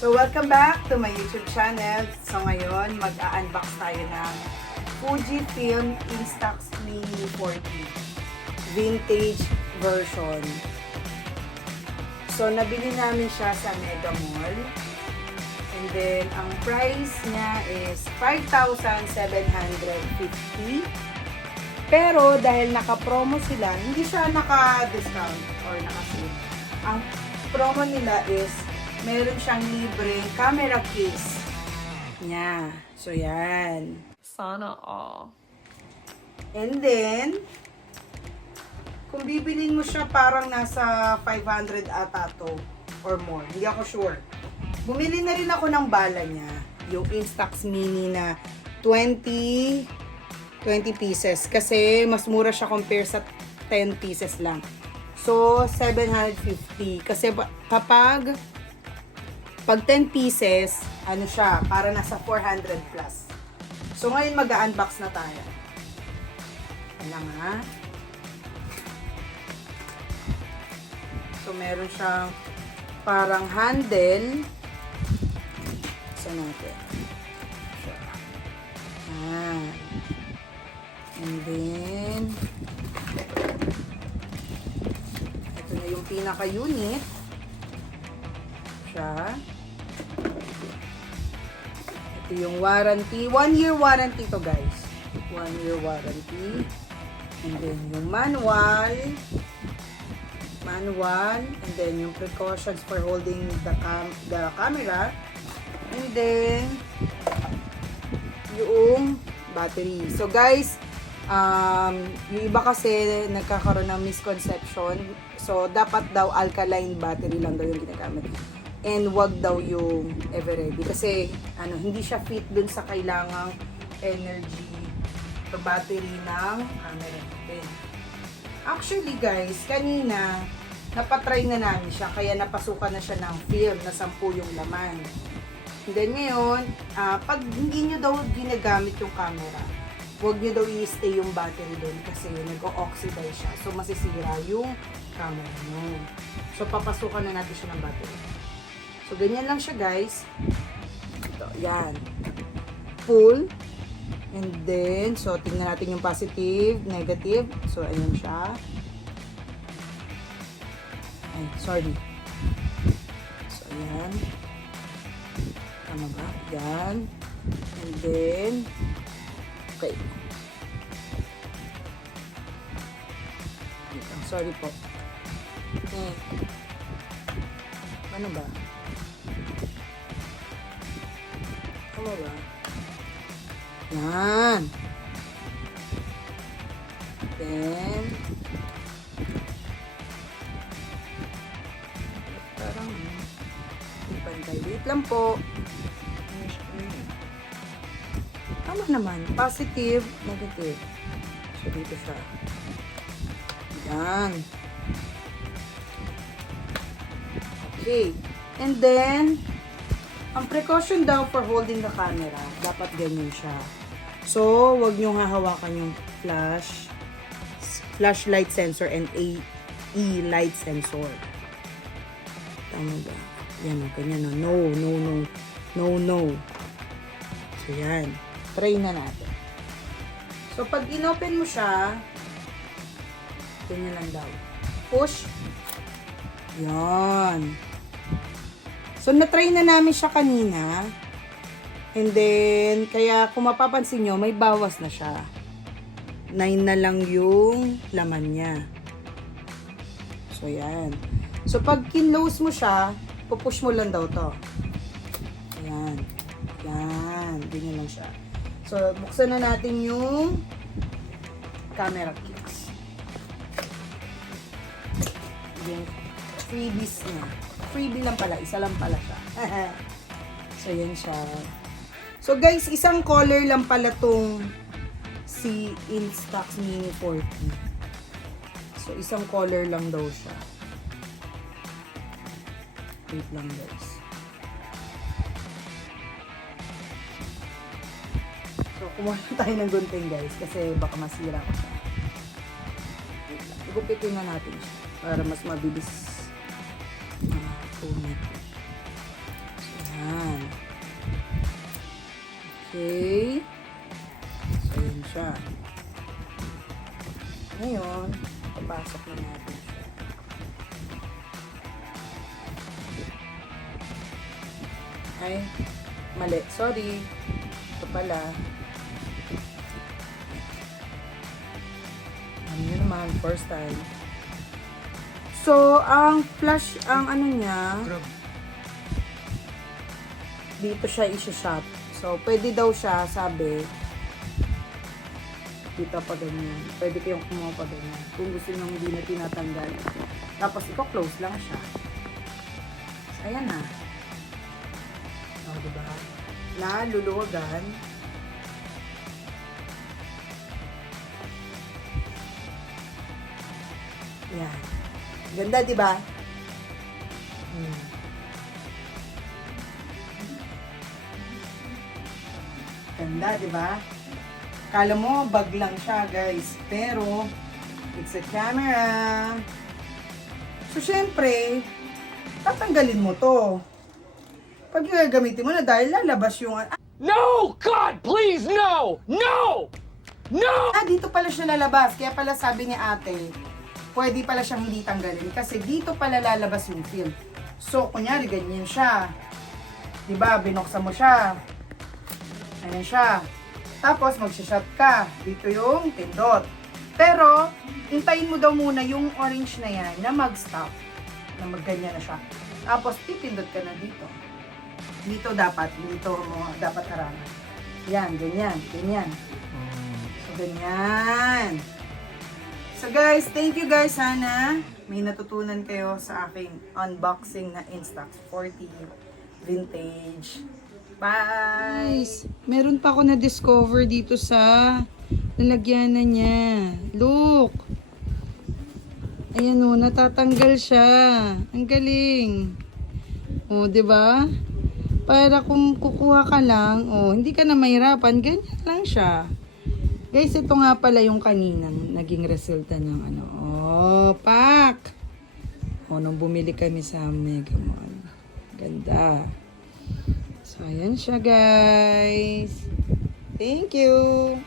So, welcome back to my YouTube channel. So, ngayon, mag-unbox tayo ng Fujifilm Instax Mini 40 Vintage version. So, nabili namin siya sa Mega Mall. And then, ang price niya is 5,750. Pero, dahil naka-promo sila, hindi siya naka-discount or naka-sale. Ang promo nila is meron siyang libreng camera case niya. So, yan. Sana all. And then, kung bibilin mo siya, parang nasa 500 ata to or more. Hindi ako sure. Bumili na rin ako ng bala niya. Yung Instax Mini na 20 pieces. Kasi, mas mura siya compare sa 10 pieces lang. So, 750. Kasi pag 10 pieces, ano siya, para nasa 400 plus. So, ngayon mag-unbox na tayo. Ano nga. So, meron siyang parang handle. Saan natin? And then, ito na yung pinaka-unit. Siya. Ito yung warranty. 1-year warranty to, guys. 1-year warranty. And then yung manual. And then yung precautions for holding the camera. And then yung battery. So, guys, yung iba kasi nagkakaroon ng misconception. So, dapat daw alkaline battery lang daw yung ginagamit. And wag daw yung Everready. Kasi, hindi siya fit dun sa kailangang energy or battery ng camera natin. Actually, guys, kanina, napatry na namin siya. Kaya napasukan na siya ng film na 10 yung laman. And then ngayon, pag hindi nyo daw ginagamit yung camera, huwag nyo daw i-stay yung battery doon kasi nag-o-oxidize siya. So, masisira yung camera nyo. So, papasukan na natin siya ng battery. So, ganyan lang siya, guys. Ito, yan. Full. And then, so, tingnan natin yung positive, negative. So, ayan siya. Ay, sorry. So, ayan. Tama ba? Yan. And then, okay. Sorry po. Okay. Ano ba? Tama ba? Yan. Then, parang pantay. Wait lang po. Tama naman. Positive, negative. So, dito siya. Yan. Okay. And then, ang precaution daw for holding the camera, dapat ganyan siya. So, wag nyo hahawakan yung flashlight sensor and AE light sensor. Tama ba? Yan o, ganyan o. No. So, yan. Try na natin. So, pag inopen mo siya, ganyan lang daw. Push. Yan. So, na-try na namin siya kanina. And then, kaya kung mapapansin nyo, may bawas na siya. 9 na lang yung laman niya. So, yan. So, pag kinlose mo siya, pupush mo lang daw to. Ayan. Yan. Ganyan lang siya. So, buksan na natin yung camera case. Yung freebies niya. Freebie lang pala, isa lang pala siya. So, yan siya. So, guys, isang color lang pala tong si Instax Mini 40. So, isang color lang daw siya. Wait lang, guys. So, kumuha tayo ng gunting, guys, kasi baka masira ko siya. Igupitin na natin siya para mas mabilis kumit. So, yan. Okay. So, yun siya. Ngayon, papasok na natin siya. Ay, mali. Sorry. Ito pala. Ano yun naman, first time. So, ang flash, ang ano niya, dito siya isa-shot. So, pwede daw siya, sabi, dito pa ganyan. Pwede kayong kumuha pa ganyan. Kung gusto nyo hindi na tinatanggal. Tapos, close lang siya. So, ayan na. O, diba? Luluwagan. Yan. Ganda, diba? Ganda, diba? Kala mo, bag lang siya, guys. Pero, it's a camera. So, syempre, tatanggalin mo to. Pag gagamitin mo na dahil lalabas yung... No! God, please, no! No! No! Dito pala siya lalabas. Kaya pala sabi ni ate, pwede pala siyang hindi tanggalin. Kasi dito pala lalabas yung film. So, kunyari, ganyan siya. Diba, binuksan mo siya. Ayan siya. Tapos, magsishot ka. Dito yung pindot. Pero, hintayin mo daw muna yung orange na yan na mag-stop. Na magganyan na siya. Tapos, pipindot ka na dito. Dito dapat mo dapat harangan. Yan, ganyan, ganyan. So, ganyan. So, guys, thank you guys. Sana may natutunan kayo sa aking unboxing na Instax 40 Vintage. Bye! Meron pa ako na-discover dito sa lalagyanan niya. Look! Ayan o, natatanggal siya. Ang galing. O, diba? Para kung kukuha ka lang, hindi ka na mahirapan, ganyan lang siya. Guys, ito nga pala yung kaninang naging resulta ng pak! Nung bumili kami sa Mega Mall. Ganda. So, ayan siya, guys. Thank you!